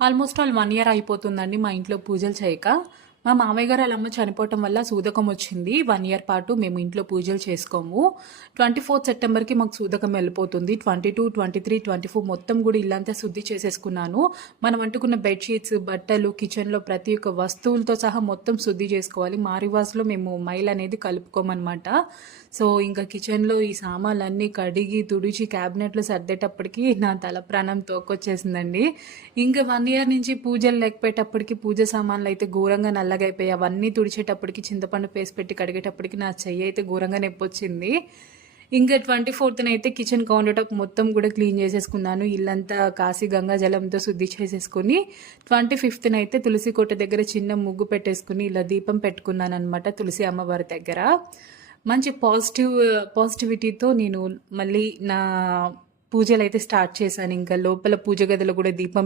Almost all 1 year అయిపోతుందండి మా ఇంట్లో పూజలు చేయక. మా మామయ్య గారు వాళ్ళ అమ్మ చనిపోవటం వల్ల సూదకం వచ్చింది. 1 ఇయర్ పాటు మేము ఇంట్లో పూజలు చేసుకోము. 24 సెప్టెంబర్‌కి మాకు సూదకం వెళ్ళిపోతుంది. 22, 23, 24 మొత్తం కూడా ఇల్లంతా శుద్ధి చేసేసుకున్నాను. మనం అంటుకున్న బెడ్‌షీట్స్, బట్టలు, కిచెన్‌లో ప్రతి ఒక్క వస్తువులతో సహా మొత్తం శుద్ధి చేసుకోవాలి. మా రివాజ్‌లో మేము మైల్ అనేది కలుపుకోమనమాట. సో, ఇంకా కిచెన్‌లో ఈ సామాన్లన్నీ కడిగి, తుడిచి క్యాబినెట్‌లో సర్దేటప్పటికి నా తల ప్రాణం తోకొచ్చేసిందండి. ఇంకా 1 ఇయర్ నుంచి పూజలు లేకపోయేటప్పటికి పూజ సామాన్లయితే ఘోరంగా నల్లగైపోయాయి. అవన్నీ తుడిచేటప్పటికి చింతపండు పేస్ట్ పెట్టి కడిగేటప్పటికి నా చెయ్యి అయితే ఘోరంగా నొప్పొచ్చింది. ఇంకా 24థ్‌నైతే కిచెన్ కౌంటర్ టాప్ మొత్తం కూడా క్లీన్ చేసేసుకున్నాను. ఇల్లంతా కాశీ గంగా జలంతో శుద్ధి చేసేసుకొని 25థ్‌నైతే తులసి కోట దగ్గర చిన్న ముగ్గు పెట్టేసుకుని ఇలా దీపం పెట్టుకున్నాననమాట తులసి అమ్మవారి దగ్గర. మంచి పాజిటివిటీతో నేను మళ్ళీ నా పూజలైతే స్టార్ట్ చేశాను. ఇంకా లోపల పూజ గదిలో కూడా దీపం